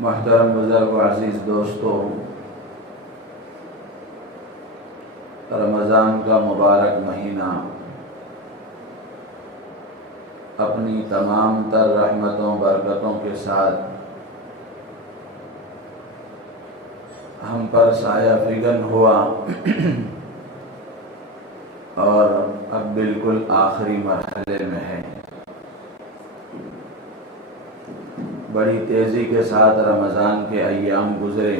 محترم بزرگ و عزیز دوستو، رمضان کا مبارک مہینہ اپنی تمام تر رحمتوں برکتوں کے ساتھ ہم پر سایہ فگن ہوا اور اب بالکل آخری مرحلے میں ہے۔ بڑی تیزی کے ساتھ رمضان کے ایام گزرے۔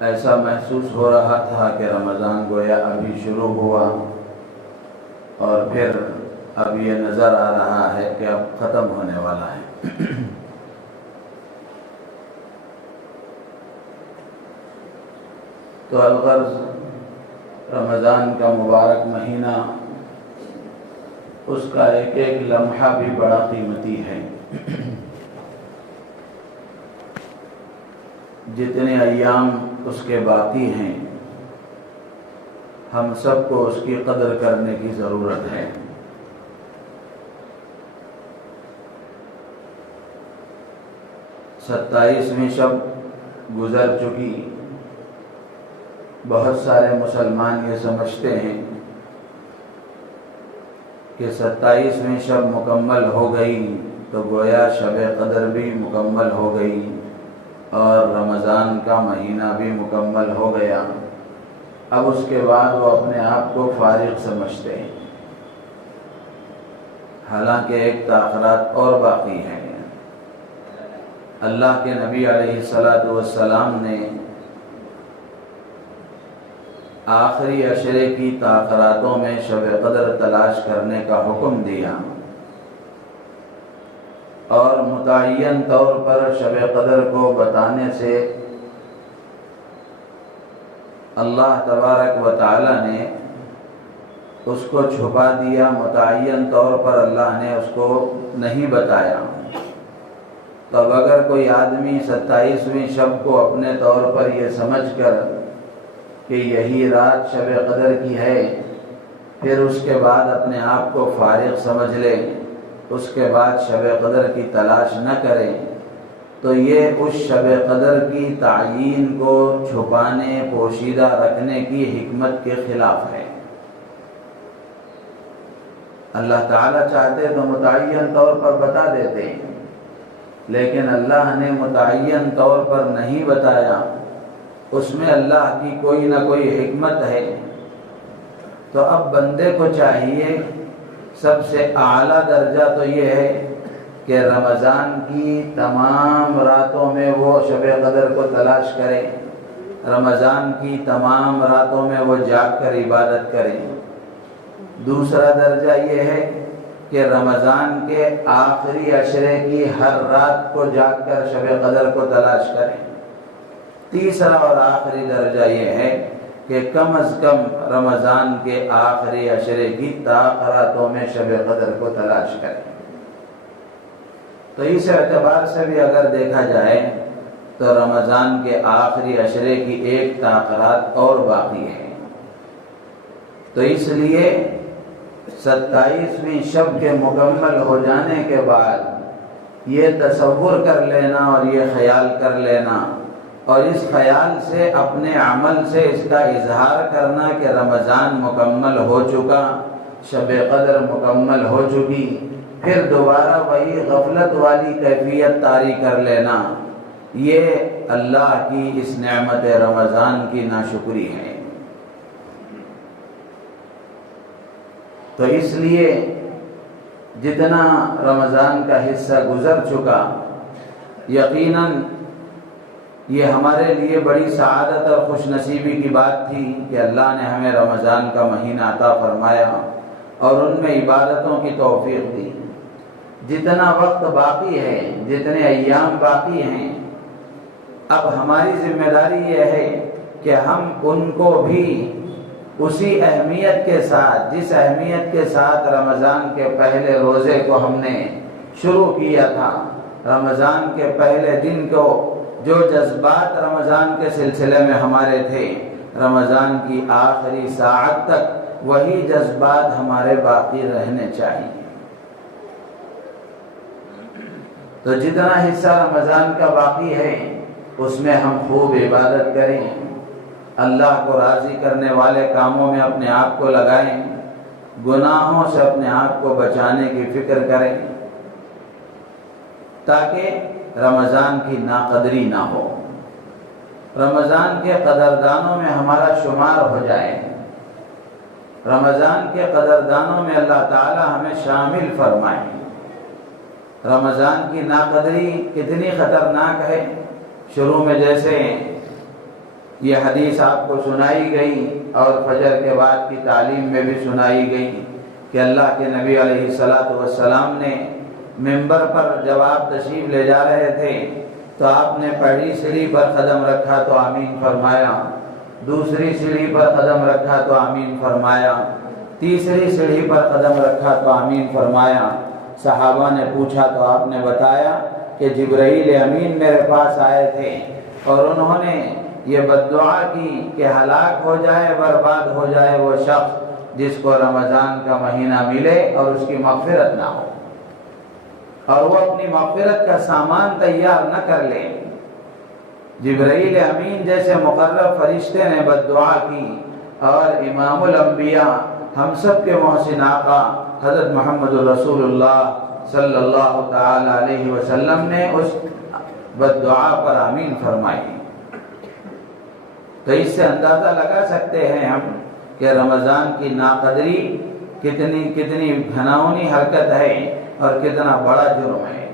ایسا محسوس ہو رہا تھا کہ رمضان گویا ابھی شروع ہوا اور پھر اب یہ نظر آ رہا ہے کہ اب ختم ہونے والا ہے۔ تو الغرض رمضان کا مبارک مہینہ، اس کا ایک ایک لمحہ بھی بڑا قیمتی ہے۔ جتنے ایام اس کے باقی ہیں، ہم سب کو اس کی قدر کرنے کی ضرورت ہے۔ ستائیسویں شب گزر چکی۔ بہت سارے مسلمان یہ سمجھتے ہیں کہ 27ویں شب مکمل ہو گئی تو گویا شب قدر بھی مکمل ہو گئی اور رمضان کا مہینہ بھی مکمل ہو گیا۔ اب اس کے بعد وہ اپنے آپ کو فارغ سمجھتے ہیں، حالانکہ ایک تاخیرات اور باقی ہے۔ اللہ کے نبی علیہ الصلاۃ والسلام نے آخری عشرے کی تاخیراتوں میں شب قدر تلاش کرنے کا حکم دیا اور متعین طور پر شب قدر کو بتانے سے اللہ تبارک و تعالی نے اس کو چھپا دیا۔ متعین طور پر اللہ نے اس کو نہیں بتایا۔ تو اب اگر کوئی آدمی 27ویں شب کو اپنے طور پر یہ سمجھ کر کہ یہی رات شب قدر کی ہے، پھر اس کے بعد اپنے آپ کو فارغ سمجھ لے، اس کے بعد شب قدر کی تلاش نہ کرے، تو یہ اس شب قدر کی تعیین کو چھپانے، پوشیدہ رکھنے کی حکمت کے خلاف ہے۔ اللہ تعالیٰ چاہتے تو متعین طور پر بتا دیتے، لیکن اللہ نے متعین طور پر نہیں بتایا۔ اس میں اللہ کی کوئی نہ کوئی حکمت ہے۔ تو اب بندے کو چاہیے، سب سے اعلیٰ درجہ تو یہ ہے کہ رمضان کی تمام راتوں میں وہ شب قدر کو تلاش کرے، رمضان کی تمام راتوں میں وہ جاگ کر عبادت کرے۔ دوسرا درجہ یہ ہے کہ رمضان کے آخری عشرے کی ہر رات کو جاگ کر شب قدر کو تلاش کرے۔ تیسرا اور آخری درجہ یہ ہے کہ کم از کم رمضان کے آخری عشرے کی تاخیراتوں میں شب قدر کو تلاش کریں۔ تو اس اعتبار سے بھی اگر دیکھا جائے تو رمضان کے آخری عشرے کی ایک تاخیرات اور باقی ہے۔ تو اس لیے 27ویں شب کے مکمل ہو جانے کے بعد یہ تصور کر لینا اور یہ خیال کر لینا اور اس خیال سے اپنے عمل سے اس کا اظہار کرنا کہ رمضان مکمل ہو چکا، شب قدر مکمل ہو چکی، پھر دوبارہ وہی غفلت والی کیفیت طاری کر لینا، یہ اللہ کی اس نعمت رمضان کی ناشکری ہے۔ تو اس لیے جتنا رمضان کا حصہ گزر چکا، یقیناً یہ ہمارے لیے بڑی سعادت اور خوش نصیبی کی بات تھی کہ اللہ نے ہمیں رمضان کا مہینہ عطا فرمایا اور ان میں عبادتوں کی توفیق دی۔ جتنا وقت باقی ہے، جتنے ایام باقی ہیں، اب ہماری ذمہ داری یہ ہے کہ ہم ان کو بھی اسی اہمیت کے ساتھ، جس اہمیت کے ساتھ رمضان کے پہلے روزے کو ہم نے شروع کیا تھا، رمضان کے پہلے دن کو جو جذبات رمضان کے سلسلے میں ہمارے تھے، رمضان کی آخری ساعت تک وہی جذبات ہمارے باقی رہنے چاہیے۔ تو جتنا حصہ رمضان کا باقی ہے اس میں ہم خوب عبادت کریں، اللہ کو راضی کرنے والے کاموں میں اپنے آپ کو لگائیں، گناہوں سے اپنے آپ کو بچانے کی فکر کریں تاکہ رمضان کی ناقدری نہ ہو، رمضان کے قدردانوں میں ہمارا شمار ہو جائے، رمضان کے قدردانوں میں اللہ تعالی ہمیں شامل فرمائے۔ رمضان کی ناقدری کتنی خطرناک ہے۔ شروع میں جیسے یہ حدیث آپ کو سنائی گئی اور فجر کے بعد کی تعلیم میں بھی سنائی گئی کہ اللہ کے نبی علیہ الصلاۃ والسلام نے ممبر پر جب آپ تشریف لے جا رہے تھے تو آپ نے پہلی سیڑھی پر قدم رکھا تو آمین فرمایا، دوسری سیڑھی پر قدم رکھا تو آمین فرمایا، تیسری سیڑھی پر قدم رکھا تو آمین فرمایا۔ صحابہ نے پوچھا تو آپ نے بتایا کہ جبرائیل امین میرے پاس آئے تھے اور انہوں نے یہ بددعا کی کہ ہلاک ہو جائے، برباد ہو جائے وہ شخص جس کو رمضان کا مہینہ ملے اور اس کی مغفرت نہ ہو، اور وہ اپنی مغفرت کا سامان تیار نہ کر لے۔ جبرائیل امین جیسے مقرب فرشتے نے بددعا کی اور امام الانبیاء ہم سب کے محسن آقا حضرت محمد رسول اللہ صلی اللہ تعالی علیہ وسلم نے اس بددعا پر آمین فرمائی۔ تو اس سے اندازہ لگا سکتے ہیں ہم کہ رمضان کی ناقدری کتنی گھناؤنی حرکت ہے اور کتنا بڑا جرم ہے۔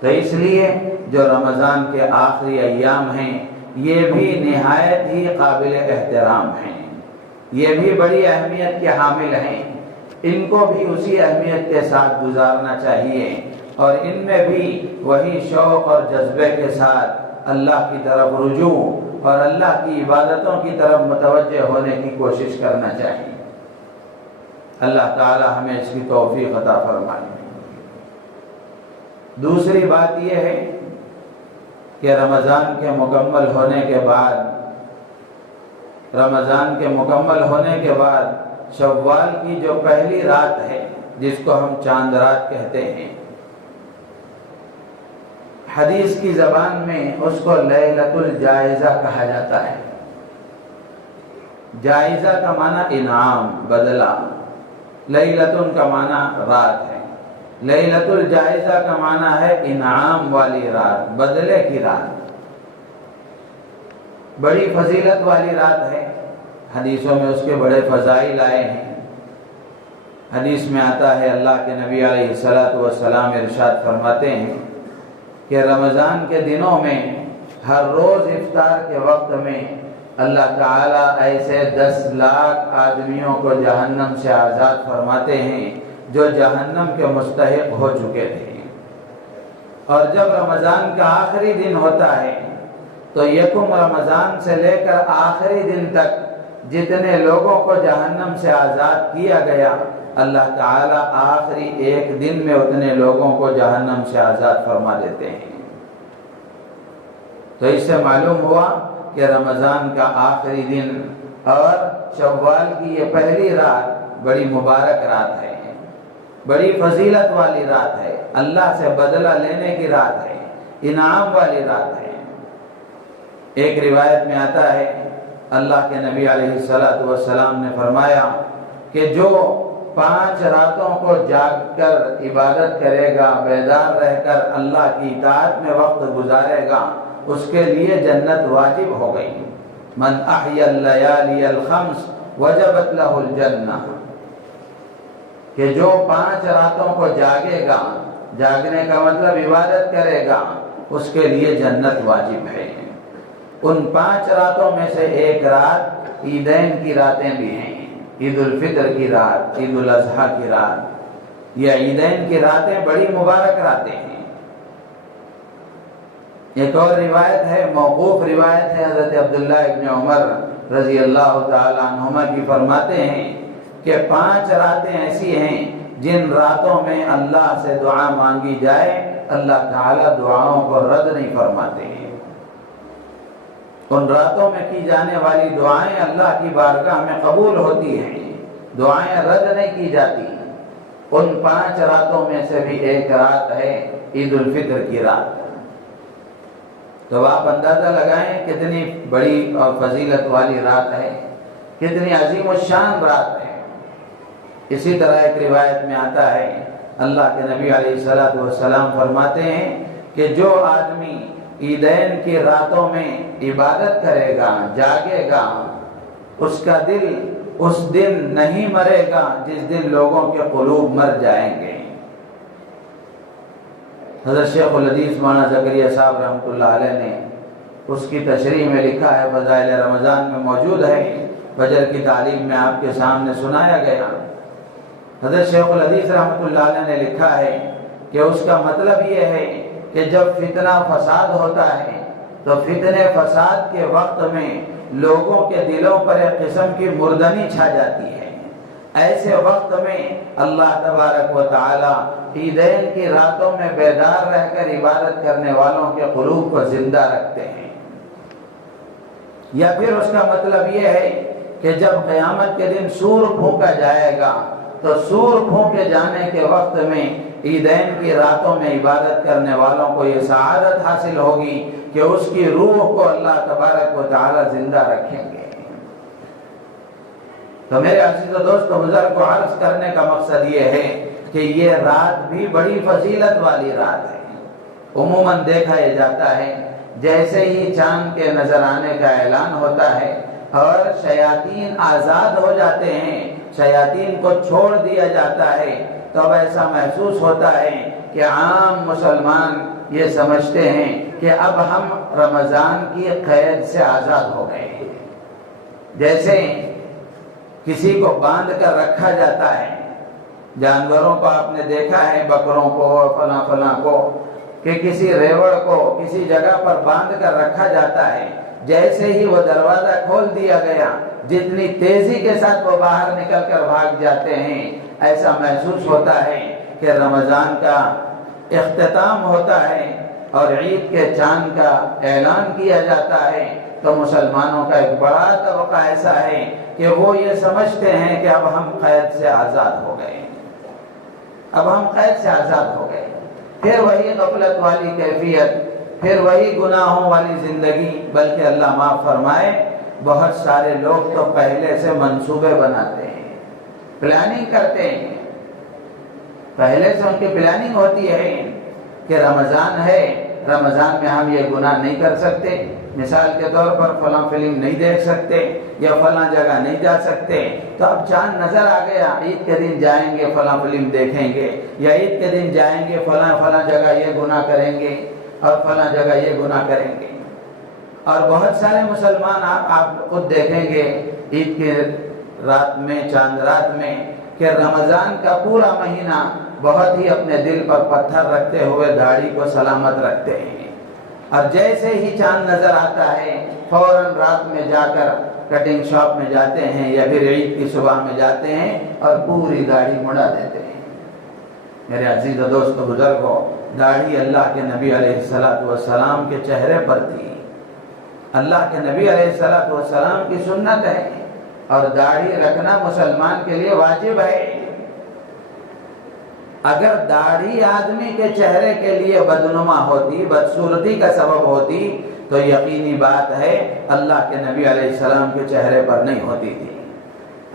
تو اس لیے جو رمضان کے آخری ایام ہیں یہ بھی نہایت ہی قابل احترام ہیں، یہ بھی بڑی اہمیت کے حامل ہیں، ان کو بھی اسی اہمیت کے ساتھ گزارنا چاہیے اور ان میں بھی وہی شوق اور جذبے کے ساتھ اللہ کی طرف رجوع اور اللہ کی عبادتوں کی طرف متوجہ ہونے کی کوشش کرنا چاہیے۔ اللہ تعالی ہمیں اس کی توفیق عطا فرمائے۔ دوسری بات یہ ہے کہ رمضان کے مکمل ہونے کے بعد شوال کی جو پہلی رات ہے جس کو ہم چاند رات کہتے ہیں، حدیث کی زبان میں اس کو لیلۃ الجائزہ کہا جاتا ہے۔ جائزہ کا معنی انعام، بدلہ، لیلۃ کا معنی رات ہے، لیلۃ الجائزہ کا معنی ہے انعام والی رات، بدلے کی رات، بڑی فضیلت والی رات ہے۔ حدیثوں میں اس کے بڑے فضائل آئے ہیں۔ حدیث میں آتا ہے اللہ کے نبی علیہ الصلاۃ والسلام ارشاد فرماتے ہیں کہ رمضان کے دنوں میں ہر روز افطار کے وقت میں اللہ تعالیٰ ایسے 10 لاکھ آدمیوں کو جہنم سے آزاد فرماتے ہیں جو جہنم کے مستحق ہو چکے تھے، اور جب رمضان کا آخری دن ہوتا ہے تو یکم رمضان سے لے کر آخری دن تک جتنے لوگوں کو جہنم سے آزاد کیا گیا اللہ تعالیٰ آخری ایک دن میں اتنے لوگوں کو جہنم سے آزاد فرما دیتے ہیں۔ تو اس سے معلوم ہوا کہ رمضان کا آخری دن اور شوال کی یہ پہلی رات بڑی مبارک رات ہے، بڑی فضیلت والی رات ہے، اللہ سے بدلہ لینے کی رات ہے، انعام والی رات ہے۔ ایک روایت میں آتا ہے اللہ کے نبی علیہ الصلاۃ والسلام نے فرمایا کہ جو 5 راتوں کو جاگ کر عبادت کرے گا، بیدار رہ کر اللہ کی اطاعت میں وقت گزارے گا، اس کے لیے جنت واجب ہو گئی۔ من احیا اللیالی الخمس وجبت لہ الجنہ، کہ جو 5 راتوں کو جاگے گا، جاگنے کا مطلب عبادت کرے گا، اس کے لیے جنت واجب ہے۔ ان 5 راتوں میں سے ایک رات عیدین کی راتیں بھی ہیں، عید الفطر کی رات، عید الاضحیٰ کی رات، یہ عیدین کی راتیں بڑی مبارک راتیں ہیں۔ ایک اور روایت ہے، موقوف روایت ہے، حضرت عبداللہ ابن عمر رضی اللہ تعالی عنہما کی، فرماتے ہیں کہ 5 راتیں ایسی ہیں جن راتوں میں اللہ سے دعا مانگی جائے اللہ تعالیٰ دعاؤں کو رد نہیں فرماتے ہیں۔ ان راتوں میں کی جانے والی دعائیں اللہ کی بارگاہ میں قبول ہوتی ہیں، دعائیں رد نہیں کی جاتی۔ ان 5 راتوں میں سے بھی ایک رات ہے عید الفطر کی رات۔ تو آپ اندازہ لگائیں کتنی بڑی اور فضیلت والی رات ہے، کتنی عظیم الشان رات ہے۔ اسی طرح ایک روایت میں آتا ہے، اللہ کے نبی علیہ الصلوۃ والسلام فرماتے ہیں کہ جو آدمی عیدین کی راتوں میں عبادت کرے گا، جاگے گا، اس کا دل اس دن نہیں مرے گا جس دن لوگوں کے قلوب مر جائیں گے۔ حضرت شیخ الحدیث مولانا زکریا صاحب رحمۃ اللہ علیہ نے اس کی تشریح میں لکھا ہے، فضائل رمضان میں موجود ہے، فجر کی تعلیم میں آپ کے سامنے سنایا گیا۔ حضرت شیخ الحدیث رحمۃ اللہ علیہ نے لکھا ہے کہ اس کا مطلب یہ ہے کہ جب فتنہ فساد ہوتا ہے تو فتنے فساد کے وقت میں لوگوں کے دلوں پر ایک قسم کی مردنی چھا جاتی ہے۔ ایسے وقت میں اللہ تبارک و تعالی عیدین کی راتوں میں بیدار رہ کر عبادت کرنے والوں کے قلوب کو زندہ رکھتے ہیں۔ یا پھر اس کا مطلب یہ ہے کہ جب قیامت کے دن سور پھونکا جائے گا تو سور پھونکے جانے کے وقت میں عیدین کی راتوں میں عبادت کرنے والوں کو یہ سعادت حاصل ہوگی کہ اس کی روح کو اللہ تبارک و تعالی زندہ رکھیں گے۔ تو میرے عزیز و دوست بزرگ کو عرض کرنے کا مقصد یہ ہے کہ یہ رات بھی بڑی فضیلت والی رات ہے۔ عموماً دیکھا یہ جاتا ہے جیسے ہی چاند کے نظر آنے کا اعلان ہوتا ہے اور شیاطین آزاد ہو جاتے ہیں، شیاطین کو چھوڑ دیا جاتا ہے، تو اب ایسا محسوس ہوتا ہے کہ عام مسلمان یہ سمجھتے ہیں کہ اب ہم رمضان کی قید سے آزاد ہو گئے ہیں۔ جیسے کسی کو باندھ کر رکھا جاتا ہے، جانوروں کو آپ نے دیکھا ہے، بکروں کو فلاں فلاں کو، کہ کسی ریوڑ کو کسی جگہ پر باندھ کر رکھا جاتا ہے، جیسے ہی وہ دروازہ کھول دیا گیا جتنی تیزی کے ساتھ وہ باہر نکل کر بھاگ جاتے ہیں۔ ایسا محسوس ہوتا ہے کہ رمضان کا اختتام ہوتا ہے اور عید کے چاند کا اعلان کیا جاتا ہے، تو مسلمانوں کا ایک بڑا طبقہ ایسا ہے کہ وہ یہ سمجھتے ہیں کہ اب ہم قید سے آزاد ہو گئے، اب ہم قید سے آزاد ہو گئے۔ پھر وہی غفلت والی کیفیت، پھر وہی گناہوں والی زندگی، بلکہ اللہ معاف فرمائے بہت سارے لوگ تو پہلے سے منصوبے بناتے ہیں، پلاننگ کرتے ہیں، پہلے سے ان کی پلاننگ ہوتی ہے کہ رمضان ہے، رمضان میں ہم یہ گناہ نہیں کر سکتے، مثال کے طور پر فلاں فلم نہیں دیکھ سکتے یا فلاں جگہ نہیں جا سکتے، تو اب چاند نظر آ گیا، عید کے دن جائیں گے فلاں فلم دیکھیں گے، یا عید کے دن جائیں گے فلاں جگہ یہ گناہ کریں گے اور فلاں جگہ یہ گناہ کریں گے۔ اور بہت سارے مسلمان آپ خود دیکھیں گے عید کے رات میں، چاند رات میں، کہ رمضان کا پورا مہینہ بہت ہی اپنے دل پر پتھر رکھتے ہوئے داڑھی کو سلامت رکھتے ہیں، اور جیسے ہی چاند نظر آتا ہے فوراً رات میں جا کر کٹنگ شاپ میں جاتے ہیں یا پھر عید کی صبح میں جاتے ہیں اور پوری داڑھی مڑا دیتے ہیں۔ میرے عزیز و دوست بزرگوں، داڑھی اللہ کے نبی علیہ الصلوۃ والسلام کے چہرے پر تھی، اللہ کے نبی علیہ الصلوۃ والسلام کی سنت ہے، اور داڑھی رکھنا مسلمان کے لیے واجب ہے۔ اگر داڑھی آدمی کے چہرے کے لیے بدنما ہوتی، بدصورتی کا سبب ہوتی، تو یقینی بات ہے اللہ کے نبی علیہ السلام کے چہرے پر نہیں ہوتی تھی۔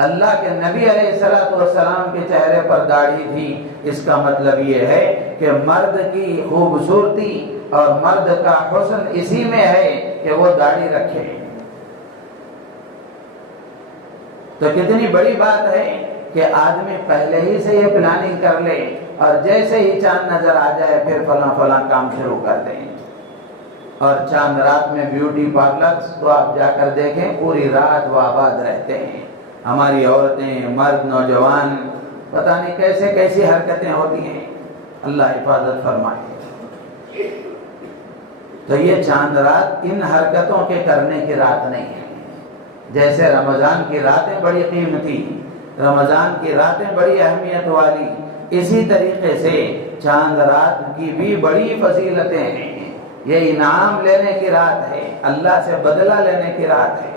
اللہ کے نبی علیہ السلام کے چہرے پر داڑھی تھی، اس کا مطلب یہ ہے کہ مرد کی خوبصورتی اور مرد کا حسن اسی میں ہے کہ وہ داڑھی رکھے۔ تو کتنی بڑی بات ہے کہ آدمی پہلے ہی سے یہ پلاننگ کر لے اور جیسے ہی چاند نظر آ جائے پھر فلاں کام شروع کر دیں۔ اور چاند رات میں بیوٹی پارلرز تو آپ جا کر دیکھیں، پوری رات وہ آباد رہتے ہیں، ہماری عورتیں، مرد، نوجوان، پتہ نہیں کیسے کیسی حرکتیں ہوتی ہیں، اللہ حفاظت فرمائے۔ تو یہ چاند رات ان حرکتوں کے کرنے کی رات نہیں ہے۔ جیسے رمضان کی راتیں بڑی قیمتی، رمضان کی راتیں بڑی اہمیت والی، اسی طریقے سے چاند رات کی بھی بڑی فضیلتیں ہیں۔ یہ انعام لینے کی رات ہے، اللہ سے بدلہ لینے کی رات ہے۔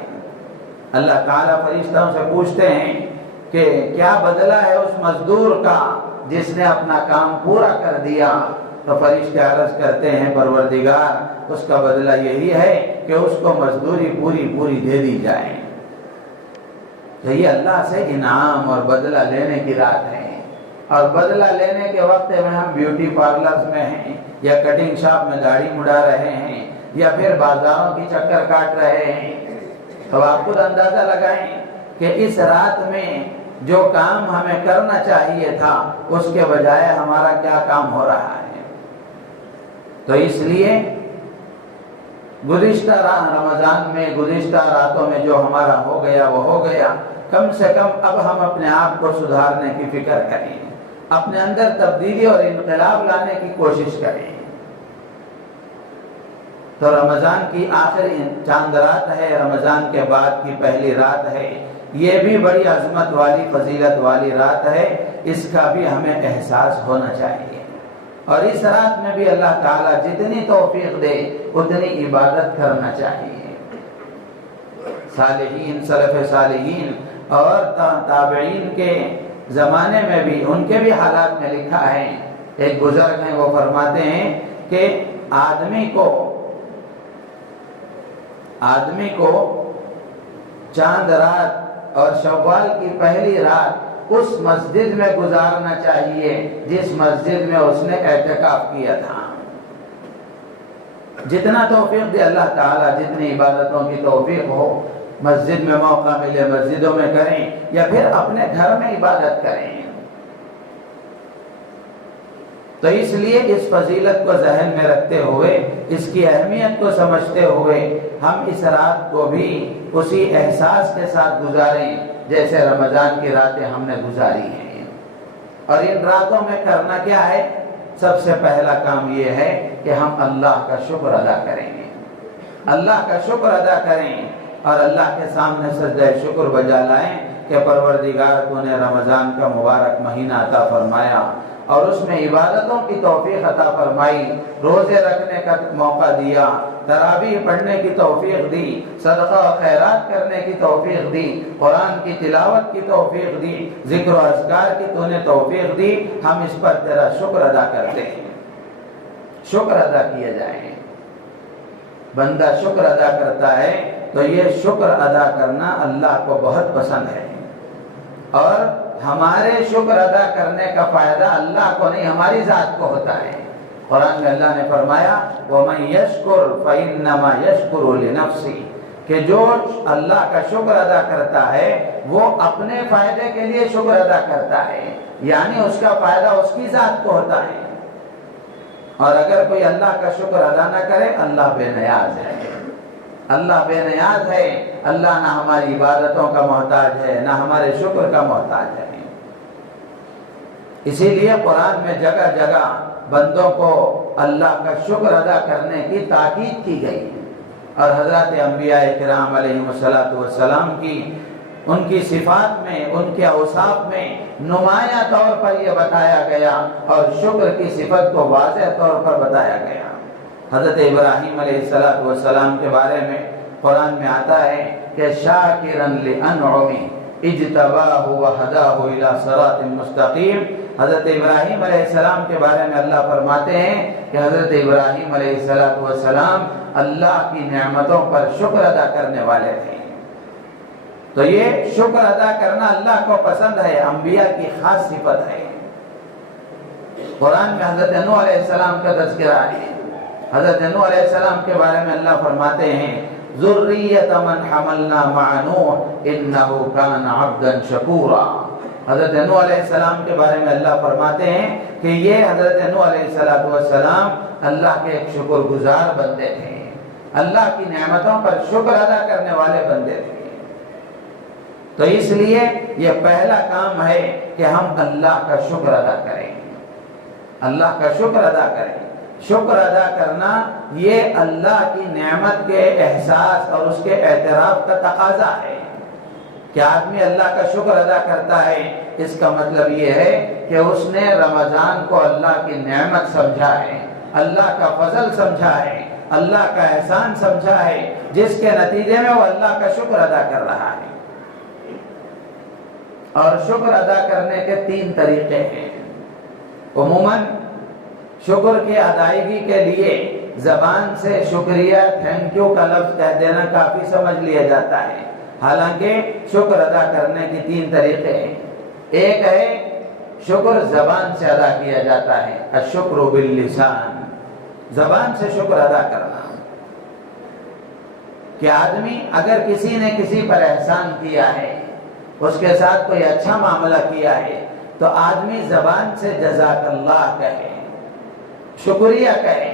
اللہ تعالیٰ فرشتوں سے پوچھتے ہیں کہ کیا بدلہ ہے اس مزدور کا جس نے اپنا کام پورا کر دیا تو فرشتے عرض کرتے ہیں پروردگار اس کا بدلہ یہی ہے کہ اس کو مزدوری پوری پوری دے دی جائے۔ تو یہ اللہ سے انعام اور بدلہ لینے کی رات ہے، اور بدلہ لینے کے وقت میں ہم بیوٹی پارلرز میں ہیں یا کٹنگ شاپ میں گاڑی مڑا رہے ہیں یا پھر بازاروں کی چکر کاٹ رہے ہیں، تو آپ خود اندازہ لگائیں کہ اس رات میں جو کام ہمیں کرنا چاہیے تھا اس کے بجائے ہمارا کیا کام ہو رہا ہے۔ تو اس لیے گزشتہ رمضان میں گزشتہ راتوں میں جو ہمارا ہو گیا وہ ہو گیا، کم سے کم اب ہم اپنے آپ کو سدھارنے کی فکر کریں، اپنے اندر تبدیلی اور انقلاب لانے کی کوشش کریں۔ تو رمضان کی آخری چاند رات ہے، رمضان کے بعد کی پہلی رات ہے، یہ بھی بڑی عظمت والی فضیلت والی رات ہے، اس کا بھی ہمیں احساس ہونا چاہیے۔ اور اس رات میں بھی اللہ تعالیٰ جتنی توفیق دے اتنی عبادت کرنا چاہیے۔ صالحین، سلف صالحین اور تابعین کے زمانے میں بھی ان کے بھی حالات میں لکھا ہے، ایک بزرگ ہیں وہ فرماتے ہیں کہ آدمی کو چاند رات اور شوال کی پہلی رات اس مسجد میں گزارنا چاہیے جس مسجد میں اس نے اعتکاف کیا تھا۔ جتنا توفیق دے اللہ تعالیٰ، جتنی عبادتوں کی توفیق ہو، مسجد میں موقع ملے مسجدوں میں کریں یا پھر اپنے گھر میں عبادت کریں۔ تو اس لیے اس فضیلت کو ذہن میں رکھتے ہوئے، اس کی اہمیت کو سمجھتے ہوئے ہم اس رات کو بھی اسی احساس کے ساتھ گزاریں جیسے رمضان کی راتیں ہم نے گزاری ہیں۔ اور ان راتوں میں کرنا کیا ہے؟ سب سے پہلا کام یہ ہے کہ ہم اللہ کا شکر ادا کریں، اللہ کا شکر ادا کریں اور اللہ کے سامنے سجدہ شکر بجا لائیں کہ پروردگار تو نے رمضان کا مبارک مہینہ عطا فرمایا اور اس میں عبادتوں کی توفیق عطا فرمائی، روزے رکھنے کا موقع دیا، تراویح پڑھنے کی توفیق دی، صدقہ و خیرات کرنے کی توفیق دی، قرآن کی تلاوت کی توفیق دی، ذکر و اذکار کی تو نے توفیق دی، ہم اس پر تیرا شکر ادا کرتے ہیں۔ شکر ادا کیا جائے، بندہ شکر ادا کرتا ہے تو یہ شکر ادا کرنا اللہ کو بہت پسند ہے، اور ہمارے شکر ادا کرنے کا فائدہ اللہ کو نہیں ہماری ذات کو ہوتا ہے۔ قرآن میں اللہ نے فرمایا وَمَن يَشْكُرْ فَإِنَّمَا يَشْكُرُ لِنَفْسِهِ، کہ جو اللہ کا شکر ادا کرتا ہے وہ اپنے فائدے کے لیے شکر ادا کرتا ہے، یعنی اس کا فائدہ اس کی ذات کو ہوتا ہے۔ اور اگر کوئی اللہ کا شکر ادا نہ کرے اللہ بے نیاز ہے، اللہ بے نیاز ہے، اللہ نہ ہماری عبادتوں کا محتاج ہے نہ ہمارے شکر کا محتاج ہے۔ اسی لیے قرآن میں جگہ جگہ بندوں کو اللہ کا شکر ادا کرنے کی تاکید کی گئی، اور حضرات انبیاء کرام علیہم السلام کی ان کی صفات میں، ان کے اوصاف میں نمایاں طور پر یہ بتایا گیا اور شکر کی صفت کو واضح طور پر بتایا گیا۔ حضرت ابراہیم علیہ السلام کے بارے میں قرآن میں آتا ہے کہ شاکرن لانعمہ اجتباہ وہداہ الی صراط مستقیم۔ حضرت ابراہیم علیہ السلام کے بارے میں اللہ فرماتے ہیں کہ حضرت ابراہیم علیہ السلام اللہ کی نعمتوں پر شکر ادا کرنے والے تھے۔ تو یہ شکر ادا کرنا اللہ کو پسند ہے، انبیاء کی خاص صفت ہے۔ قرآن میں حضرت نوح علیہ السلام کا تذکرہ ہے۔ حضرت نوح علیہ السلام کے بارے میں اللہ فرماتے ہیں ذریۃ من حملنا مع نوح انہ کان عبدا شکورا۔ حضرت نوح علیہ السلام کے بارے میں اللہ فرماتے ہیں کہ یہ حضرت نوح علیہ السلام اللہ کے ایک شکر گزار بندے تھے، اللہ کی نعمتوں پر شکر ادا کرنے والے بندے تھے۔ تو اس لیے یہ پہلا کام ہے کہ ہم اللہ کا شکر ادا کریں، اللہ کا شکر ادا کریں۔ شکر ادا کرنا یہ اللہ کی نعمت کے احساس اور اس کے اعتراف کا تقاضا ہے کہ آدمی اللہ کا شکر ادا کرتا ہے، اس کا مطلب یہ ہے کہ اس نے رمضان کو اللہ کی نعمت سمجھا ہے، اللہ کا فضل سمجھا ہے، اللہ کا احسان سمجھا ہے، جس کے نتیجے میں وہ اللہ کا شکر ادا کر رہا ہے۔ اور شکر ادا کرنے کے 3 طریقے ہیں۔ عموماً شکر کی ادائیگی کے لیے زبان سے شکریہ تھینک یو کا لفظ کہہ دینا کافی سمجھ لیا جاتا ہے، حالانکہ شکر ادا کرنے کے 3 طریقے ہیں۔ ایک ہے شکر زبان سے ادا کیا جاتا ہے، الشکر باللسان، زبان سے شکر ادا کرنا، کہ آدمی اگر کسی نے کسی پر احسان کیا ہے، اس کے ساتھ کوئی اچھا معاملہ کیا ہے، تو آدمی زبان سے جزاک اللہ کہے، شکریہ کہے۔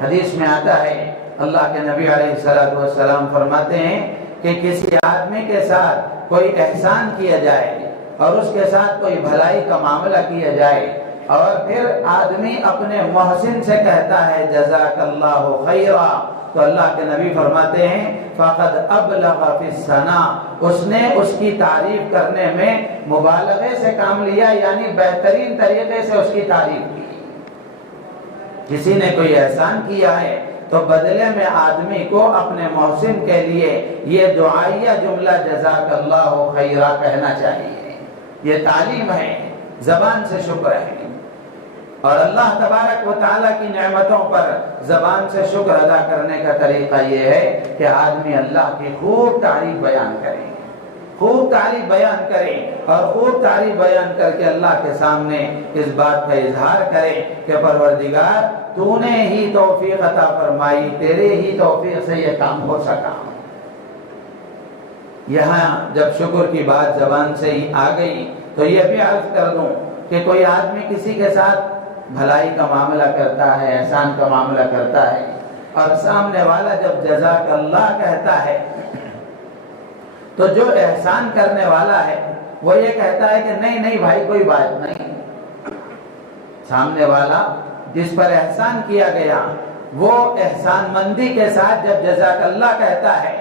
حدیث میں آتا ہے اللہ کے نبی علیہ السلام فرماتے ہیں کہ کسی آدمی کے ساتھ کوئی احسان کیا جائے اور اس کے ساتھ کوئی بھلائی کا معاملہ کیا جائے اور پھر آدمی اپنے محسن سے کہتا ہے جزاک اللہ خیرا، تو اللہ کے نبی فرماتے ہیں فقد ابلغ فی الثناء، اس نے اس کی تعریف کرنے میں مبالغے سے کام لیا، یعنی بہترین طریقے سے اس کی تعریف کی۔ کسی نے کوئی احسان کیا ہے تو بدلے میں آدمی کو اپنے محسن کے لیے یہ دعائیہ جملہ جزاک اللہ خیرا کہنا چاہیے۔ یہ تعلیم ہے، زبان سے شکر ہے، اور اللہ تبارک و تعالیٰ کی نعمتوں پر زبان سے شکر ادا کرنے کا طریقہ یہ ہے کہ آدمی اللہ کی خوب تعریف بیان کرے، خوب تعریف بیان کرے، اور خوب تعریف بیان کر کے اللہ کے سامنے اس بات کا اظہار کرے کہ پروردگار تو نے ہی توفیق عطا فرمائی، تیرے ہی توفیق سے یہ کام ہو سکا۔ یہاں جب شکر کی بات زبان سے ہی آ گئی تو یہ بھی عرض کر دوں کہ کوئی آدمی کسی کے ساتھ بھلائی کا معاملہ کرتا ہے، احسان کا معاملہ کرتا ہے، اور سامنے والا جب جزاک اللہ کہتا ہے تو جو احسان کرنے والا ہے وہ یہ کہتا ہے کہ نہیں بھائی کوئی بات نہیں۔ سامنے والا جس پر احسان کیا گیا وہ احسان مندی کے ساتھ جب جزاک اللہ کہتا ہے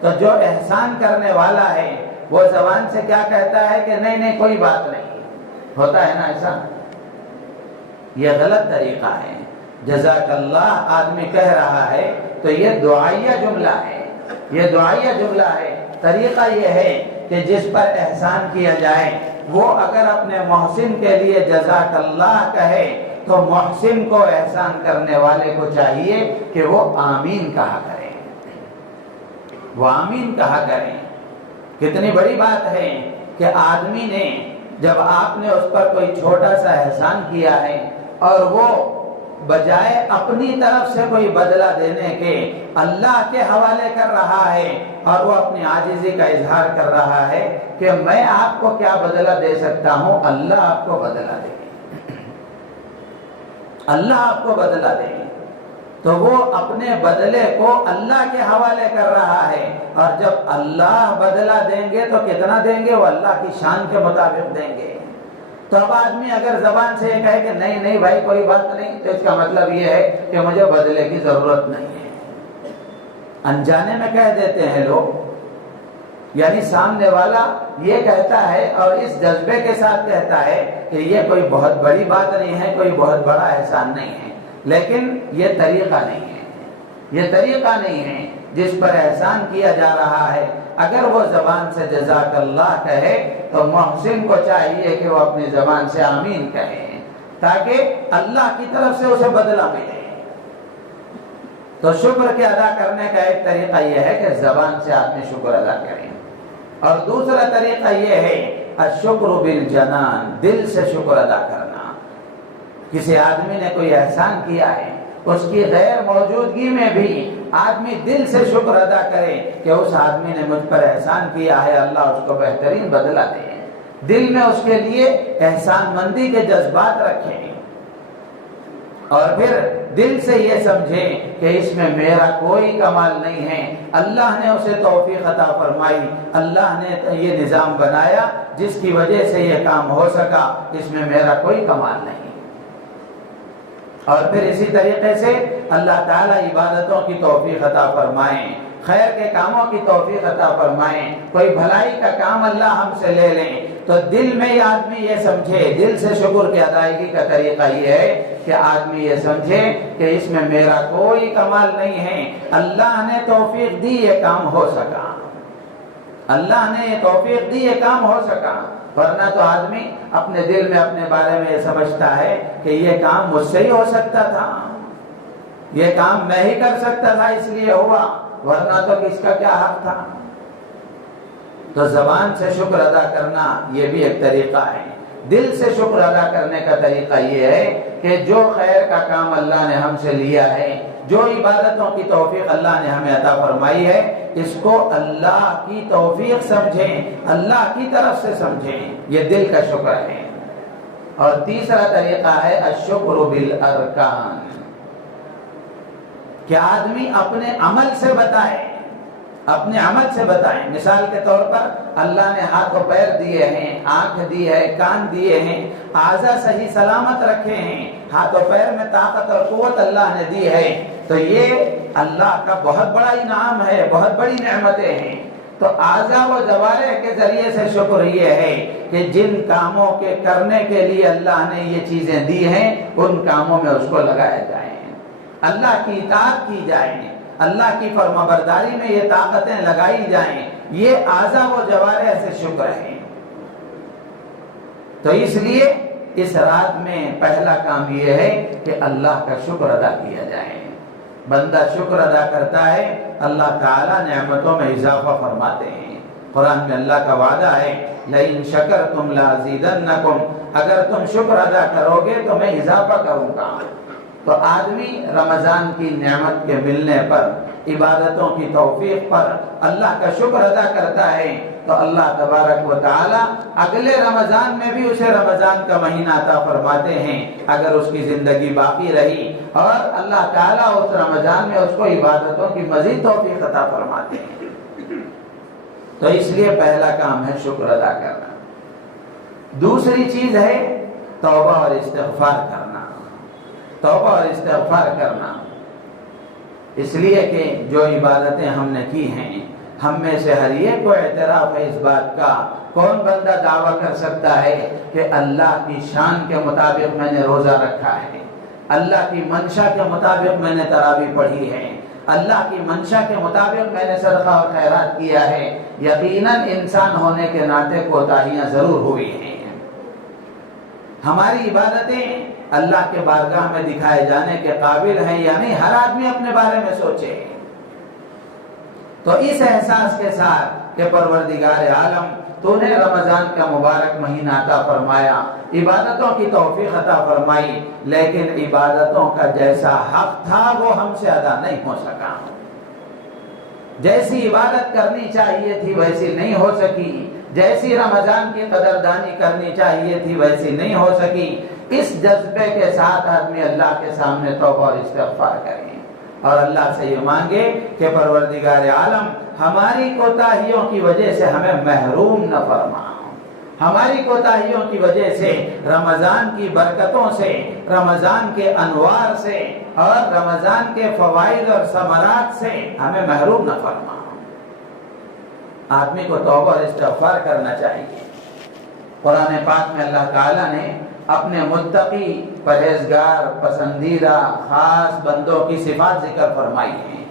تو جو احسان کرنے والا ہے وہ زبان سے کیا کہتا ہے کہ نہیں کوئی بات نہیں۔ ہوتا ہے نا ایسا؟ یہ غلط طریقہ ہے۔ جزاک اللہ آدمی کہہ رہا ہے تو یہ دعائیہ جملہ ہے، یہ دعائیہ جملہ ہے۔ طریقہ یہ ہے کہ جس پر احسان کیا جائے وہ اگر اپنے محسن کے لیے جزاک اللہ کہے تو محسن کو احسان کرنے والے کو چاہیے کہ وہ آمین کہا کرے، وہ آمین کہا کرے۔ کتنی بڑی بات ہے کہ آدمی نے جب آپ نے اس پر کوئی چھوٹا سا احسان کیا ہے اور وہ بجائے اپنی طرف سے کوئی بدلہ دینے کے اللہ کے حوالے کر رہا ہے اور وہ اپنی عاجزی کا اظہار کر رہا ہے کہ میں آپ کو کیا بدلہ دے سکتا ہوں، اللہ آپ کو بدلہ دے، اللہ آپ کو بدلہ دے، تو وہ اپنے بدلے کو اللہ کے حوالے کر رہا ہے، اور جب اللہ بدلہ دیں گے تو کتنا دیں گے، وہ اللہ کی شان کے مطابق دیں گے۔ تو اب آدمی اگر زبان سے یہ کہے کہ نہیں بھائی کوئی بات نہیں، تو اس کا مطلب یہ ہے کہ مجھے بدلے کی ضرورت نہیں ہے۔ انجانے میں کہہ دیتے ہیں لوگ، یعنی سامنے والا یہ کہتا ہے اور اس جذبے کے ساتھ کہتا ہے کہ یہ کوئی بہت بڑی بات نہیں ہے، کوئی بہت بڑا احسان نہیں ہے، لیکن یہ طریقہ نہیں ہے، یہ طریقہ نہیں ہے جس پر احسان کیا جا رہا ہے۔ اگر وہ زبان سے جزاک اللہ کہے تو محسن کو چاہیے کہ وہ اپنی زبان سے آمین کہے تاکہ اللہ کی طرف سے اسے بدلہ ملے۔ تو شکر کے ادا کرنے کا ایک طریقہ یہ ہے کہ زبان سے آدمی شکر ادا کرے، اور دوسرا طریقہ یہ ہے الشکر بالجنان، دل سے شکر ادا کرنا۔ کسی آدمی نے کوئی احسان کیا ہے، اس کی غیر موجودگی میں بھی آدمی دل سے شکر ادا کرے کہ اس آدمی نے مجھ پر احسان کیا ہے، اللہ اس کو بہترین بدلہ دے، دل میں اس کے لیے احسان مندی کے جذبات رکھے، اور پھر دل سے یہ سمجھے کہ اس میں میرا کوئی کمال نہیں ہے، اللہ نے اسے توفیق عطا فرمائی، اللہ نے یہ نظام بنایا جس کی وجہ سے یہ کام ہو سکا، اس میں میرا کوئی کمال نہیں۔ اور پھر اسی طریقے سے اللہ تعالیٰ عبادتوں کی توفیق عطا فرمائیں، خیر کے کاموں کی توفیق عطا فرمائیں، کوئی بھلائی کا کام اللہ ہم سے لے لیں تو دل میں یہ آدمی یہ سمجھے، دل سے شکر کی ادائیگی کا طریقہ یہ ہے کہ آدمی یہ سمجھے کہ اس میں میرا کوئی کمال نہیں ہے، اللہ نے توفیق دی یہ کام ہو سکا۔ اللہ نے یہ توفیق دی، یہ کام ہو سکا، ورنہ تو آدمی اپنے دل میں اپنے بارے میں یہ سمجھتا ہے کہ یہ کام مجھ سے ہی ہو سکتا تھا، یہ کام میں ہی کر سکتا تھا اس لیے ہوا، ورنہ تو کس کا کیا حق تھا۔ تو زبان سے شکر ادا کرنا یہ بھی ایک طریقہ ہے۔ دل سے شکر ادا کرنے کا طریقہ یہ ہے کہ جو خیر کا کام اللہ نے ہم سے لیا ہے، جو عبادتوں کی توفیق اللہ نے ہمیں عطا فرمائی ہے، اس کو اللہ کی توفیق سمجھیں، اللہ کی طرف سے سمجھیں، یہ دل کا شکر ہے۔ اور تیسرا طریقہ ہے الشکر بالارکان، کہ آدمی اپنے عمل سے بتائے، اپنے عمل سے بتائیں۔ مثال کے طور پر اللہ نے ہاتھ و پیر دیے ہیں، آنکھ دی ہے، کان دیے ہیں، اعضاء صحیح سلامت رکھے ہیں، ہاتھ و پیر میں طاقت اور قوت اللہ نے دی ہے، تو یہ اللہ کا بہت بڑا انعام ہے، بہت بڑی نعمتیں ہیں۔ تو اعضاء و جوارح کے ذریعے سے شکر یہ ہے کہ جن کاموں کے کرنے کے لیے اللہ نے یہ چیزیں دی ہیں ان کاموں میں اس کو لگایا جائے، اللہ کی اطاعت کی جائے، اللہ کی فرمانبرداری میں یہ طاقتیں لگائی جائیں، یہ اعضاء و جوارح سے شکر ہے۔ تو اس لیے اس رات میں پہلا کام یہ ہے کہ اللہ کا شکر ادا کیا جائے۔ بندہ شکر ادا کرتا ہے، اللہ تعالیٰ نعمتوں میں اضافہ فرماتے ہیں۔ قرآن میں اللہ کا وعدہ ہے لئن شکرتم لازیدنکم، اگر تم شکر ادا کرو گے تو میں اضافہ کروں گا۔ تو آدمی رمضان کی نعمت کے ملنے پر، عبادتوں کی توفیق پر اللہ کا شکر ادا کرتا ہے تو اللہ تبارک و تعالی اگلے رمضان میں بھی اسے رمضان کا مہینہ عطا فرماتے ہیں، اگر اس کی زندگی باقی رہی، اور اللہ تعالیٰ اس رمضان میں اس کو عبادتوں کی مزید توفیق عطا فرماتے ہیں۔ تو اس لیے پہلا کام ہے شکر ادا کرنا۔ دوسری چیز ہے توبہ اور استغفار کرنا، توبہ اور استغفار کرنا، اس لیے کہ جو عبادتیں ہم نے کی ہیں، ہم میں سے ہر ایک کو اعتراف ہے اس بات کا، کون بندہ دعویٰ کر سکتا ہے کہ اللہ کی شان کے مطابق میں نے روزہ رکھا ہے، اللہ کی منشا کے مطابق میں نے تراویح پڑھی ہے، اللہ کی منشا کے مطابق میں نے صدقہ اور خیرات کیا ہے؟ یقیناً انسان ہونے کے ناطے کوتاہیاں ضرور ہوئی ہیں۔ ہماری عبادتیں اللہ کے بارگاہ میں دکھائے جانے کے قابل ہیں یا نہیں، ہر آدمی اپنے بارے میں سوچے۔ تو اس احساس کے ساتھ کہ پروردگار عالم تو نے رمضان کا مبارک مہینہ عطا فرمایا، عبادتوں کی توفیق عطا فرمائی، لیکن عبادتوں کا جیسا حق تھا وہ ہم سے ادا نہیں ہو سکا، جیسی عبادت کرنی چاہیے تھی ویسی نہیں ہو سکی، جیسی رمضان کی قدردانی کرنی چاہیے تھی ویسی نہیں ہو سکی۔ اس جذبے کے ساتھ آدمی اللہ کے سامنے توبہ اور استغفار کریں اور اللہ سے یہ مانگے کہ پروردگار عالم ہماری کوتاہیوں کی وجہ سے ہمیں محروم نہ فرما، ہماری کوتاہیوں کی وجہ سے رمضان کی برکتوں سے، رمضان کے انوار سے اور رمضان کے فوائد اور ثمرات سے ہمیں محروم نہ فرما۔ آدمی کو توبہ اور استغفار کرنا چاہیے۔ قرآن پاک میں اللہ تعالیٰ نے اپنے متقی، پرہیزگار، پسندیدہ خاص بندوں کی صفات ذکر فرمائی ہیں۔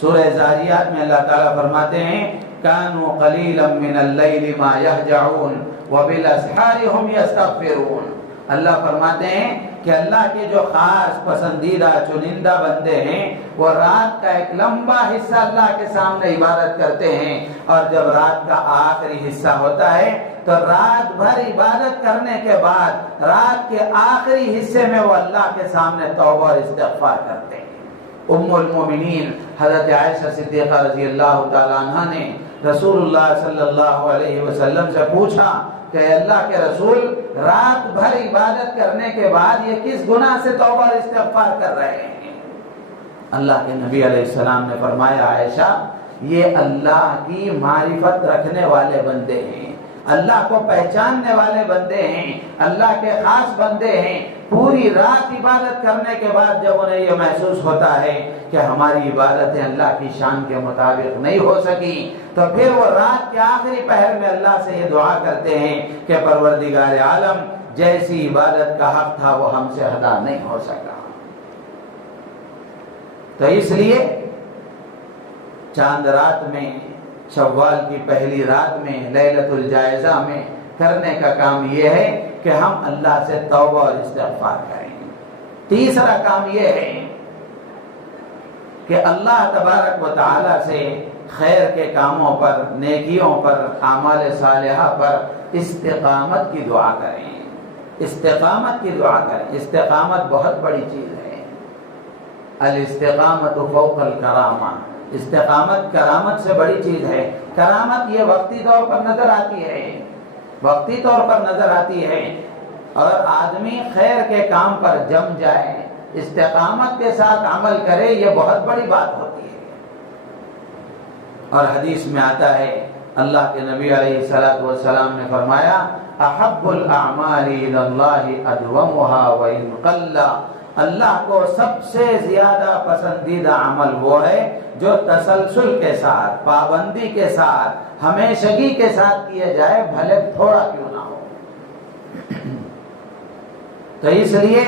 سورہ زاریات میں اللہ تعالیٰ فرماتے ہیں کانوا قلیلا من اللیل ما یہجعون وبالاسحار ہم یستغفرون۔ اللہ فرماتے ہیں کہ اللہ کے جو خاص پسندیدہ چنندہ بندے ہیں وہ رات کا ایک لمبا حصہ اللہ کے سامنے عبادت کرتے ہیں، اور جب رات کا آخری حصہ ہوتا ہے تو رات بھر عبادت کرنے کے بعد رات کے آخری حصے میں وہ اللہ کے سامنے توبہ اور استغفار کرتے ہیں۔ ام المومنین حضرت عائشہ صدیقہ رضی اللہ تعالیٰ عنہ نے رسول اللہ صلی اللہ علیہ وسلم سے پوچھا کہ اللہ کے رسول رات بھر عبادت کرنے کے بعد یہ کس گناہ سے توبہ اور استغفار کر رہے ہیں؟ اللہ کے نبی علیہ السلام نے فرمایا عائشہ یہ اللہ کی معرفت رکھنے والے بندے ہیں، اللہ کو پہچاننے والے بندے ہیں، اللہ کے خاص بندے ہیں۔ پوری رات عبادت کرنے کے بعد جب انہیں یہ محسوس ہوتا ہے کہ ہماری عبادتیں اللہ کی شان کے مطابق نہیں ہو سکی، تو پھر وہ رات کے آخری پہر میں اللہ سے یہ دعا کرتے ہیں کہ پروردگار عالم جیسی عبادت کا حق تھا وہ ہم سے ادا نہیں ہو سکا۔ تو اس لیے چاند رات میں شوال کی پہلی رات میں لیلۃ الجائزہ میں کرنے کا کام یہ ہے کہ ہم اللہ سے توبہ اور استغفار کریں۔ تیسرا کام یہ ہے کہ اللہ تبارک و تعالی سے خیر کے کاموں پر، نیکیوں پر، اعمال صالحہ پر استقامت کی دعا کریں۔ استقامت کی دعا کریں۔ استقامت بہت بڑی چیز ہے۔ الاستقامت فوق الکرامہ، استقامت کرامت سے بڑی چیز ہے۔ کرامت یہ وقتی طور پر نظر آتی ہے، وقتی طور پر نظر آتی ہے، اور آدمی خیر کے کام پر جم جائے، استقامت کے ساتھ عمل کرے، یہ بہت بڑی بات ہوتی ہے۔ اور حدیث میں آتا ہے، اللہ کے نبی علیہ الصلوۃ والسلام نے فرمایا، احب الاعمال الی اللہ ادومها وان قل، اللہ کو سب سے زیادہ پسندیدہ عمل وہ ہے جو تسلسل کے ساتھ، پابندی کے ساتھ، ہمیشگی کے ساتھ کیا جائے، بھلے تھوڑا کیوں نہ ہو۔ تو اس لیے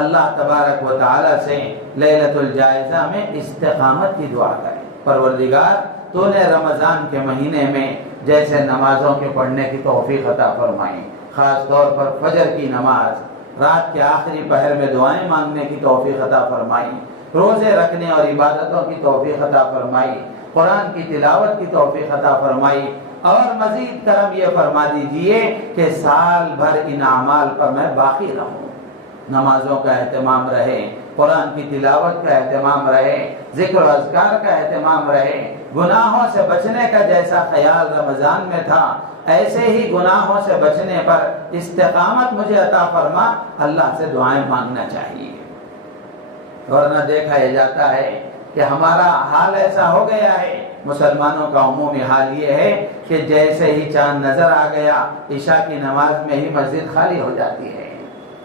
اللہ تبارک و تعالی سے لیلۃ الجائزہ میں استقامت کی دعا کریں۔ پروردگار تو نے رمضان کے مہینے میں جیسے نمازوں کے پڑھنے کی توفیق عطا فرمائی، خاص طور پر فجر کی نماز، رات کے آخری پہر میں دعائیں مانگنے کی توفیق عطا فرمائی، روزے رکھنے اور عبادتوں کی توفیق عطا فرمائی، قرآن کی تلاوت کی توفیق عطا فرمائی، اور مزید کرم یہ فرما دیجئے کہ سال بھر ان اعمال پر میں باقی رہوں۔ نمازوں کا اہتمام رہے، قرآن کی تلاوت کا اہتمام رہے، ذکر و اذکار کا اہتمام رہے، گناہوں سے بچنے کا جیسا خیال رمضان میں تھا، ایسے ہی گناہوں سے بچنے پر استقامت مجھے عطا فرما، اللہ سے دعائیں مانگنا چاہیے۔ ورنہ دیکھا یہ جاتا ہے کہ ہمارا حال ایسا ہو گیا ہے، مسلمانوں کا عمومی حال یہ ہے کہ جیسے ہی چاند نظر آ گیا، عشاء کی نماز میں ہی مسجد خالی ہو جاتی ہے۔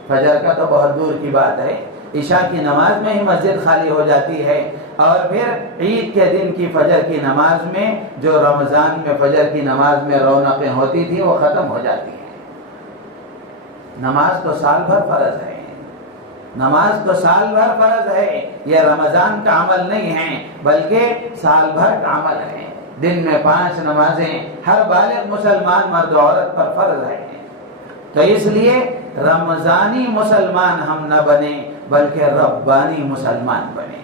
فجر کا تو بہت دور کی بات ہے، عشاء کی نماز میں ہی مسجد خالی ہو جاتی ہے، اور پھر عید کے دن کی فجر کی نماز میں جو رمضان میں فجر کی نماز میں رونقیں ہوتی تھیں وہ ختم ہو جاتی ہیں۔ نماز تو سال بھر فرض ہے، نماز تو سال بھر فرض ہے، یہ رمضان کا عمل نہیں ہے بلکہ سال بھر کا عمل ہے۔ دن میں 5 نمازیں ہر بالغ مسلمان مرد و عورت پر فرض ہے۔ تو اس لیے رمضانی مسلمان ہم نہ بنیں بلکہ ربانی مسلمان بنیں۔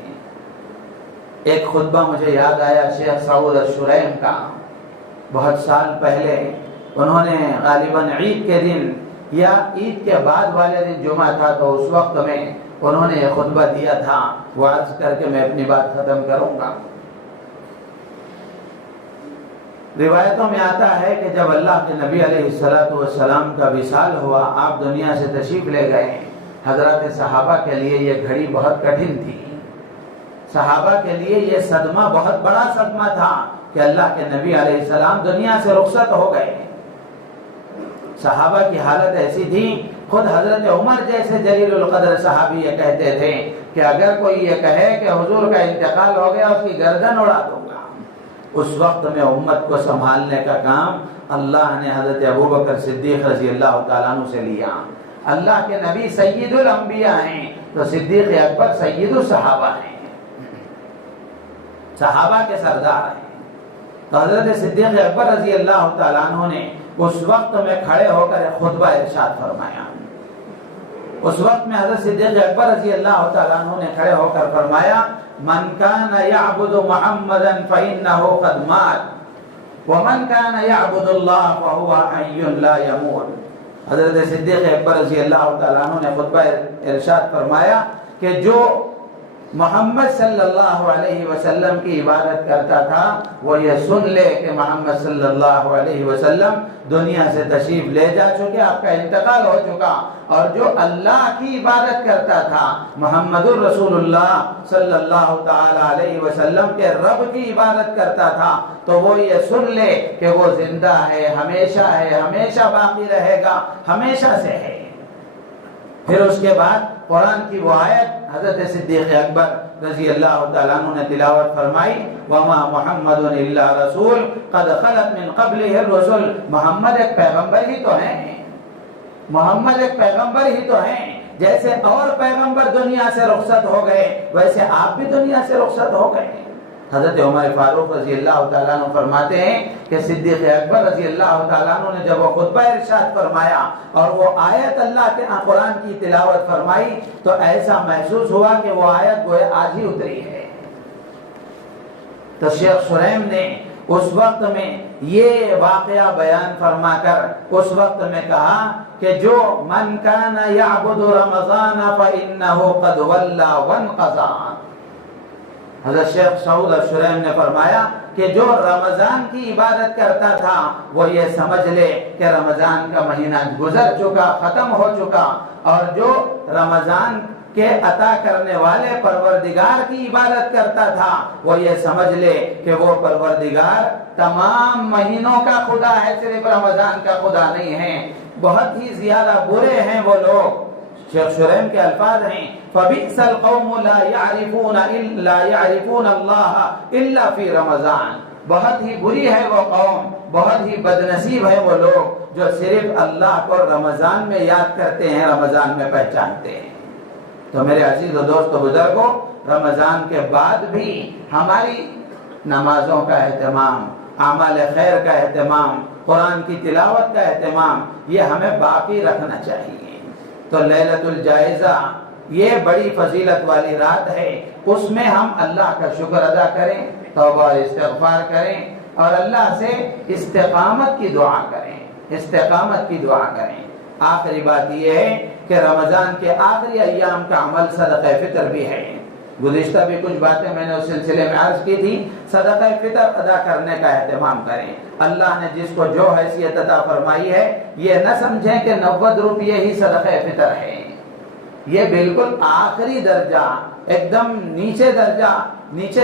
ایک خطبہ مجھے یاد آیا شیخ سعود الشریم کا، بہت سال پہلے انہوں نے غالباً عید کے دن یا عید کے بعد والے دن جمعہ تھا، تو اس وقت میں انہوں نے یہ خطبہ دیا تھا، وہ عرض کر کے میں اپنی بات ختم کروں گا۔ روایتوں میں آتا ہے کہ جب اللہ کے نبی علیہ السلام کا وصال ہوا، آپ دنیا سے تشریف لے گئے، حضرات صحابہ کے لیے یہ گھڑی بہت کٹھن تھی، صحابہ کے لیے یہ صدمہ بہت بڑا صدمہ تھا کہ اللہ کے نبی علیہ السلام دنیا سے رخصت ہو گئے۔ صحابہ کی حالت ایسی تھی، خود حضرت عمر جیسے جلیل القدر صحابی یہ کہتے تھے کہ اگر کوئی یہ کہے کہ حضور کا انتقال ہو گیا، اس کی گردن اڑا دوں گا۔ اس وقت میں امت کو سنبھالنے کا کام اللہ نے حضرت ابوبکر صدیق رضی اللہ تعالیٰ عنہ سے لیا۔ اللہ کے نبی سید الانبیاء ہیں تو صدیق اکبر سید الصحابہ ہیں، صحابہ کے سردار ہیں۔ تو حضرت صدیق اکبر رضی اللہ تعالیٰ عنہ نے اس وقت میں کھڑے ہو کر خطبہ ارشاد فرمایا۔ اس وقت میں حضرت صدیق اکبر رضی اللہ تعالیٰ عنہ نے کھڑے ہو کر فرمایا، من کان یعبد محمدا فإنہ قد مات ومن کان یعبد اللہ فہو حی لا یموت۔ حضرت صدیق اکبر رضی اللہ تعالیٰ عنہ نے خطبہ ارشاد فرمایا کہ جو محمد صلی اللہ علیہ وسلم کی عبادت کرتا تھا وہ یہ سن لے کہ محمد صلی اللہ علیہ وسلم دنیا سے تشریف لے جا چکے، آپ کا انتقال ہو چکا، اور جو اللہ کی عبادت کرتا تھا، محمد الرسول اللہ صلی اللہ تعالی علیہ وسلم کے رب کی عبادت کرتا تھا، تو وہ یہ سن لے کہ وہ زندہ ہے، ہمیشہ باقی رہے گا، ہمیشہ سے ہے۔ پھر اس کے بعد قرآن کی وہ آیت حضرت صدیق اکبر رضی اللہ تعالیٰ عنہ نے تلاوت فرمائی، وما محمد الا رسول قد خلت من قبلہ الرسل۔ محمد ایک پیغمبر ہی تو ہیں، محمد ایک پیغمبر ہی تو ہیں، جیسے اور پیغمبر دنیا سے رخصت ہو گئے ویسے آپ بھی دنیا سے رخصت ہو گئے۔ حضرت عمر فاروق رضی اللہ تعالیٰ عنہ فرماتے ہیں کہ صدیق اکبر رضی اللہ تعالیٰ عنہ نے جب وہ خطبہ ارشاد فرمایا اور وہ آیت اللہ کے قرآن کی تلاوت فرمائی تو ایسا محسوس ہوا کہ وہ آیت گویا آج ہی اتری ہے۔ تو شیخ سریم نے اس وقت میں یہ واقعہ بیان فرما کر اس وقت میں کہا کہ جو من کان یعبد رمضان فإنہ قد ولا وانقضى، حضرت شیخ سعود الشریم نے فرمایا کہ جو رمضان کی عبادت کرتا تھا وہ یہ سمجھ لے کہ رمضان کا مہینہ گزر چکا، ختم ہو چکا، اور جو رمضان کے عطا کرنے والے پروردگار کی عبادت کرتا تھا وہ یہ سمجھ لے کہ وہ پروردگار تمام مہینوں کا خدا ہے، صرف رمضان کا خدا نہیں ہے۔ بہت ہی زیادہ برے ہیں وہ لوگ۔ شیخ شریم کے الفاظ ہیں فَبِئْسَ الْقَوْمُ لَا يَعْرِفُونَ اللَّهَ إِلَّا فِي رَمَضَانَ، بہت ہی بری ہے وہ قوم، بہت ہی بدنصیب ہے وہ لوگ جو صرف اللہ کو رمضان میں یاد کرتے ہیں، رمضان میں پہچانتے ہیں۔ تو میرے عزیز و دوست و بزرگوں، رمضان کے بعد بھی ہماری نمازوں کا اہتمام، اعمال خیر کا اہتمام، قرآن کی تلاوت کا اہتمام، یہ ہمیں باقی رکھنا چاہیے۔ تو لیلۃ الجائزہ یہ بڑی فضیلت والی رات ہے، اس میں ہم اللہ کا شکر ادا کریں، توبہ اور استغفار کریں، اور اللہ سے استقامت کی دعا کریں، استقامت کی دعا کریں۔ آخری بات یہ ہے کہ رمضان کے آخری ایام کا عمل صدقہ فطر بھی ہے۔ گزشتہ بھی کچھ باتیں میں نے اس سلسلے میں عرض کی تھی۔ صدقہ فطر ادا کرنے کا اہتمام کریں۔ اللہ نے جس کو جو حیثیت عطا فرمائی ہے، یہ نہ سمجھیں کہ 90 روپیے ہی صدقہ فطر ہے۔ یہ بالکل آخری درجہ، ایک دم نیچے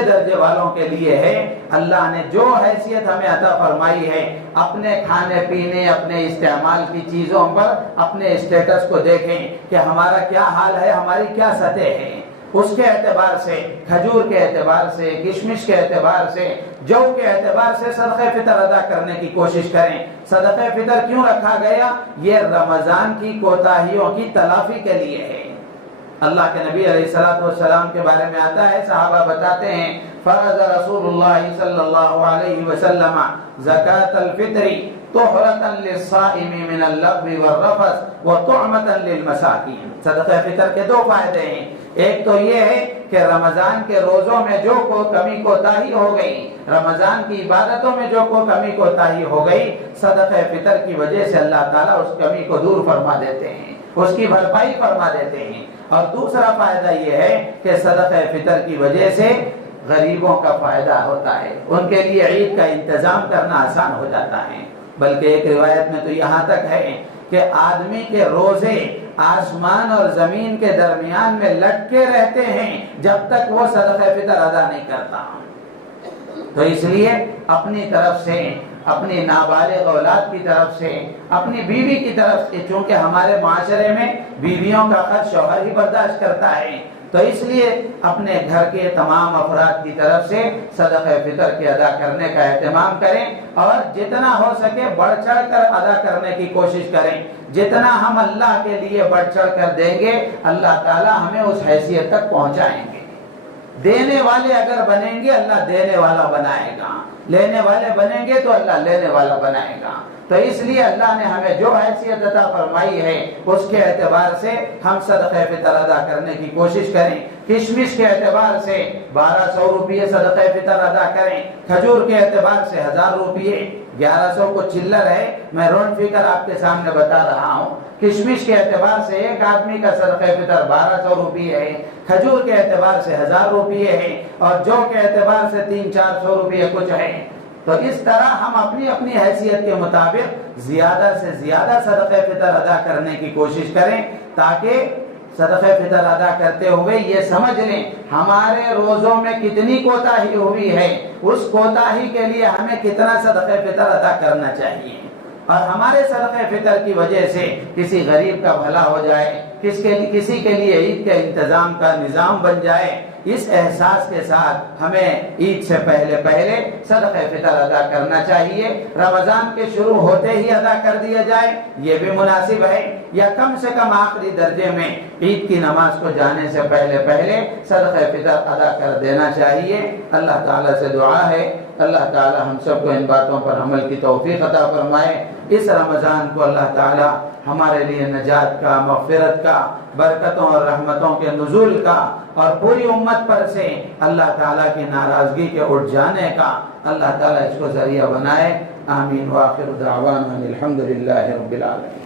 درجے والوں کے لیے ہے۔ اللہ نے جو حیثیت ہمیں عطا فرمائی ہے، اپنے کھانے پینے، اپنے استعمال کی چیزوں پر اپنے اسٹیٹس کو دیکھیں کہ ہمارا کیا حال ہے، ہماری کیا سطح ہے۔ اس کے اعتبار سے، کھجور کے اعتبار سے، کشمش کے اعتبار سے، جو کے اعتبار سے صدقہ فطر ادا کرنے کی کوشش کریں۔ صدقہ فطر کیوں رکھا گیا؟ یہ رمضان کی کوتاہیوں کی تلافی کے لیے ہے۔ اللہ کے نبی علیہ الصلوۃ والسلام کے بارے میں آتا ہے، صحابہ بتاتے ہیں فرض رسول اللہ صلی اللہ علیہ وسلم زکاۃ الفطر طہرۃ للصائم من اللغو والرفث وطعمۃ للمساکین۔ صدقہ فطر کے دو فائدے ہیں۔ ایک تو یہ ہے کہ رمضان کے روزوں میں جو کمی کوتاہی ہو گئی، رمضان کی عبادتوں میں جو کمی کوتاہی ہو گئی، صدقہ فطر کی وجہ سے اللہ تعالیٰ اس کمی کو دور فرما دیتے ہیں، اس کی بھرپائی فرما دیتے ہیں۔ اور دوسرا فائدہ یہ ہے کہ صدقہ فطر کی وجہ سے غریبوں کا فائدہ ہوتا ہے، ان کے لیے عید کا انتظام کرنا آسان ہو جاتا ہے۔ بلکہ ایک روایت میں تو یہاں تک ہے کہ آدمی کے روزے آسمان اور زمین کے درمیان میں لٹکے رہتے ہیں جب تک وہ صدقہ فطر ادا نہیں کرتا۔ تو اس لیے اپنی طرف سے، اپنی نابالغ اولاد کی طرف سے، اپنی بیوی کی طرف سے، چونکہ ہمارے معاشرے میں بیویوں کا خرچ شوہر ہی برداشت کرتا ہے، تو اس لیے اپنے گھر کے تمام افراد کی طرف سے صدقہ فطر کے ادا کرنے کا اہتمام کریں، اور جتنا ہو سکے بڑھ چڑھ کر ادا کرنے کی کوشش کریں۔ جتنا ہم اللہ کے لیے بڑھ چڑھ کر دیں گے، اللہ تعالی ہمیں اس حیثیت تک پہنچائیں گے۔ دینے والے اگر بنیں گے، اللہ دینے والا بنائے گا، لینے والے بنیں گے تو اللہ لینے والا بنائے گا۔ تو اس لیے اللہ نے ہمیں جو حیثیت عطا فرمائی ہے، اس کے اعتبار سے ہم صدقہ فطر ادا کرنے کی کوشش کریں۔ کشمش کے اعتبار سے 1200 روپیے صدقہ فطر ادا کریں، کھجور کے اعتبار سے 1000 روپیے، 1100 کو چلر ہے، میں رونڈ فکر آپ کے سامنے بتا رہا ہوں۔ کشمش کے اعتبار سے ایک آدمی کا صدقہ فطر 1200 روپیے ہے، کھجور کے اعتبار سے 1000 روپیے ہے، اور جو کے اعتبار سے 300-400 روپیے کچھ ہے۔ تو اس طرح ہم اپنی اپنی حیثیت کے مطابق زیادہ سے زیادہ صدقہ فطر ادا کرنے کی کوشش کریں، تاکہ صدقہ فطر ادا کرتے ہوئے یہ سمجھ لیں ہمارے روزوں میں کتنی کوتاہی ہوئی ہے، اس کوتاہی کے لیے ہمیں کتنا صدقہ فطر ادا کرنا چاہیے، اور ہمارے صدقہ فطر کی وجہ سے کسی غریب کا بھلا ہو جائے، کسی کے لیے عید کے انتظام کا نظام بن جائے، اس احساس کے ساتھ ہمیں عید سے پہلے پہلے صدقہ فطر ادا کرنا چاہیے۔ رمضان کے شروع ہوتے ہی ادا کر دیا جائے یہ بھی مناسب ہے، یا کم سے کم آخری درجے میں عید کی نماز کو جانے سے پہلے پہلے صدقہ فطر ادا کر دینا چاہیے۔ اللہ تعالیٰ سے دعا ہے اللہ تعالیٰ ہم سب کو ان باتوں پر عمل کی توفیق عطا فرمائے۔ اس رمضان کو اللہ تعالیٰ ہمارے لیے نجات کا، مغفرت کا، برکتوں اور رحمتوں کے نزول کا، اور پوری امت پر سے اللہ تعالیٰ کی ناراضگی کے اٹھ جانے کا اللہ تعالیٰ اس کو ذریعہ بنائے۔ آمین وآخر دعوانا الحمدللہ رب العالمین۔